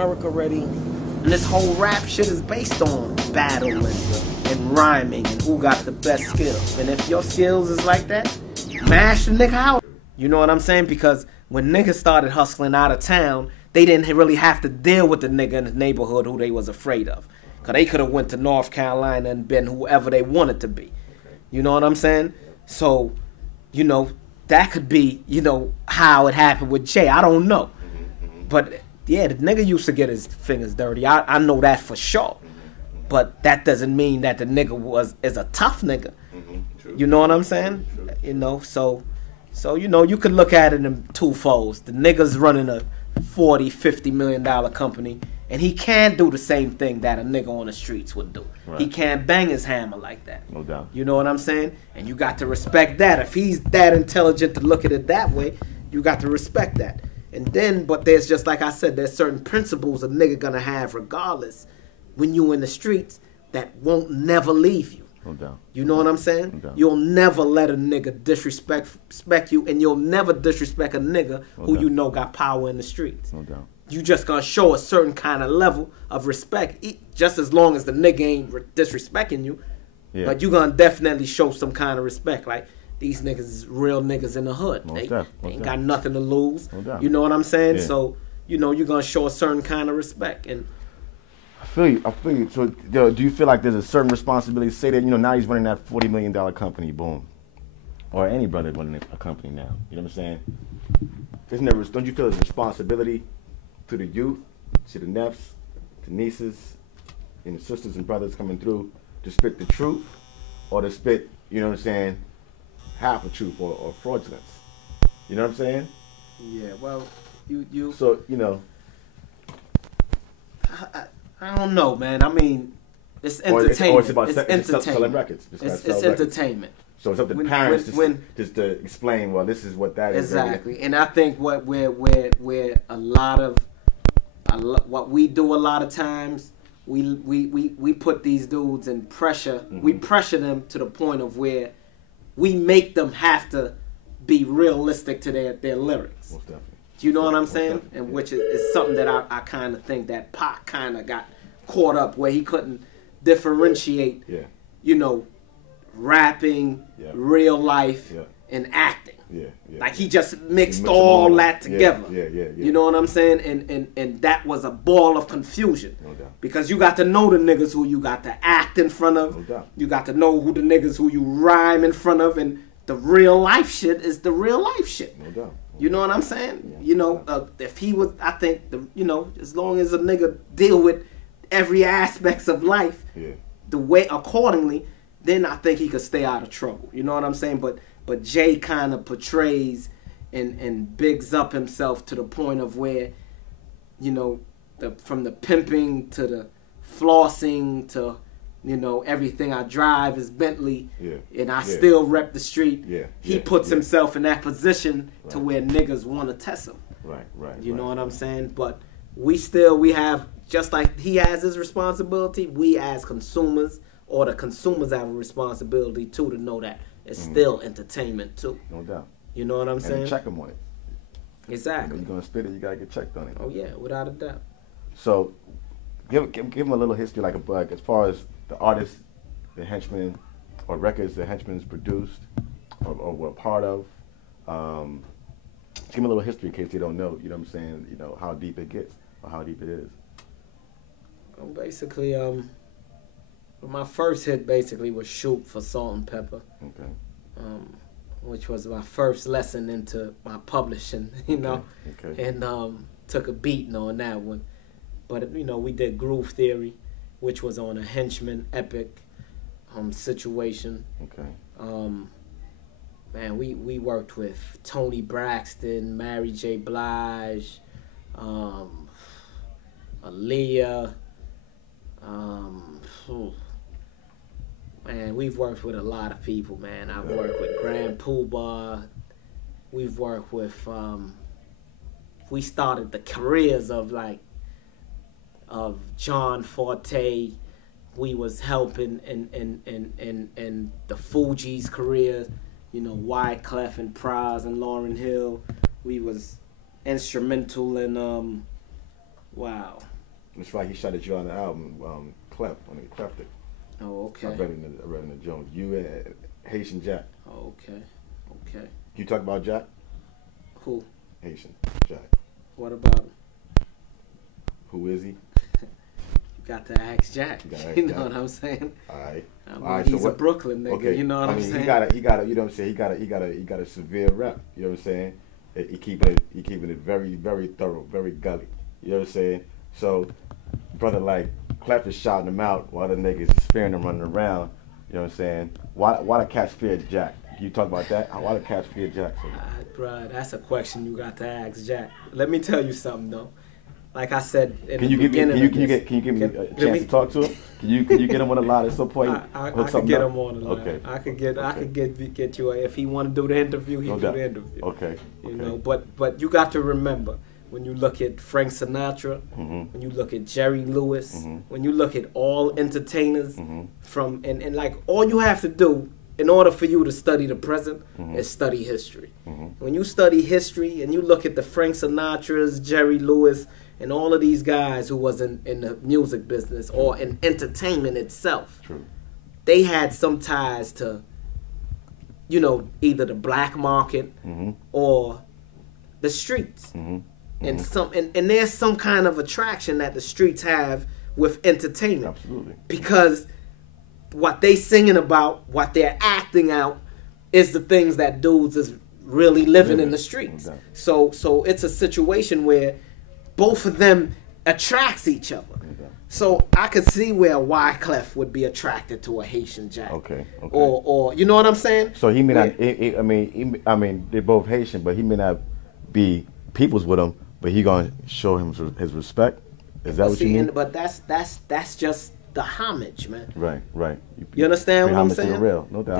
America already. And this whole rap shit is based on battling and rhyming and who got the best skills. And if your skills is like that, mash the nigga out. You know what I'm saying? Because when niggas started hustling out of town, they didn't really have to deal with the nigga in the neighborhood who they was afraid of. Because they could have went to North Carolina and been whoever they wanted to be. You know what I'm saying? So, you know, that could be, you know, how it happened with Jay. I don't know. But, yeah, the nigga used to get his fingers dirty. I know that for sure. But that doesn't mean that the nigga is a tough nigga. You know what I'm saying? You know, so you know, you could look at it in two folds. The nigga's running a $40, $50 million company, and he can't do the same thing that a nigga on the streets would do. Right. He can't bang his hammer like that. No doubt. You know what I'm saying? And you got to respect that. If he's that intelligent to look at it that way, you got to respect that. And then, but there's just, like I said, there's certain principles a nigga gonna have regardless when you in the streets that won't never leave you. No doubt. You know what I'm saying? No doubt. You'll never let a nigga disrespect you, and you'll never disrespect a nigga who you know got power in the streets. No doubt. You just gonna show a certain kind of level of respect, just as long as the nigga ain't disrespecting you. Yeah. But you gonna definitely show some kind of respect. Like, these niggas is real niggas in the hood. They ain't got nothing to lose. No doubt. You know what I'm saying? Yeah. So, you know, you're gonna show a certain kind of respect. And I feel you. So, do you feel like there's a certain responsibility? Say that, you know, now he's running that $40 million company, boom. Or any brother running a company now. You know what I'm saying? Don't you feel there's a responsibility to the youth, to the nephews, to nieces, and the sisters and brothers coming through to spit the truth, or to spit, you know what I'm saying, half a truth or fraudulence? You know what I'm saying? Yeah, well, you. So, you know. I don't know, man. I mean, it's entertainment. It's about selling records. It's entertainment. So it's up to parents just to explain, well, this is what that is. Exactly. And I think what we do a lot of times, we put these dudes in pressure. Mm-hmm. We pressure them to the point of where we make them have to be realistic to their lyrics. Most definitely. Do you know what I'm saying? And which is something that I kind of think that Pac kind of got caught up where he couldn't differentiate, you know, rapping, real life, and acting. Like he just mixed all that together. You know what I'm saying? And that was a ball of confusion. No doubt. Because you got to know the niggas who you got to act in front of. No doubt. You got to know who the niggas who you rhyme in front of, and the real life shit is the real life shit. No doubt. You know what I'm saying? Yeah. You know, if he was, I think, you know, as long as a nigga deal with every aspects of life the way accordingly, then I think he could stay out of trouble. You know what I'm saying? But Jay kind of portrays and bigs up himself to the point of where, you know, from the pimping to the flossing to, you know, everything I drive is Bentley, and I still rep the street. He puts himself in that position to where niggas want to test him. Right. You know what I'm saying? But we have, just like he has his responsibility, we as consumers, or the consumers have a responsibility too, to know that it's still entertainment too. No doubt. You know what I'm saying? And check him on it. Exactly. You're going to spit it, you got to get checked on it. Oh yeah, without a doubt. So, give him a little history, like as far as the artists, the Henchman, or records the Henchman's produced or were part of. Give him a little history in case they don't know. You know what I'm saying? You know how deep it gets or how deep it is. Well, basically, my first hit basically was "Shoot" for Salt and Pepper. Okay. Which was my first lesson into my publishing. You know. Okay. And took a beating on that one. But, you know, we did Groove Theory, which was on a Henchman epic situation. Okay. Man, we worked with Tony Braxton, Mary J. Blige, Aaliyah. Man, we've worked with a lot of people, man. I've worked with Grand Poobah. We've worked with, we started the careers of John Forte. We was helping in the Fugees' career, you know, Wyclef and Pras and Lauryn Hill. We was instrumental in Wow. That's right. He shot at you on the album, Clef, when he cleft it. Oh, okay. I read in the Jonz. You and Haitian Jack. Oh, okay. Okay. You talk about Jack? Who? Haitian Jack. What about him? Who is he? You got to ask Jack. You know what I'm saying? Alright. He's a Brooklyn nigga. Okay. You know what I'm saying? He got a, you know what I'm saying? He got a severe rep. You know what I'm saying? He keeping it very, very thorough, very gully. You know what I'm saying? So, brother, like, Clef is shouting him out while the niggas is fearing him running around. You know what I'm saying? Why the cats fear Jack? Can you talk about that? Why the cats fear Jack? Bruh, that's a question you got to ask Jack. Let me tell you something though. Like I said in the beginning, can you give me a chance to talk to him? Can you get him on the line at some point? I could get him on the line. Okay. I could get you if he want to do the interview, he'll do the interview. Okay. You know, but you got to remember, when you look at Frank Sinatra, when you look at Jerry Lewis, when you look at all entertainers from and like all you have to do in order for you to study the present is study history. When you study history and you look at the Frank Sinatras, Jerry Lewis, and all of these guys who was in the music business or in entertainment itself, they had some ties to, you know, either the black market or the streets. And there's some kind of attraction that the streets have with entertainment. Absolutely. Because what they singing about, what they're acting out, is the things that dudes is really living in the streets. Okay. So it's a situation where both of them attracts each other. Okay. So I could see where Wyclef would be attracted to a Haitian Jack. Okay. Or you know what I'm saying? So he may not. I mean, they're both Haitian, but he may not be peoples with him. But he gonna show him his respect. Is that what you mean? But that's just the homage, man. Right. You understand what I'm saying? Real, no doubt.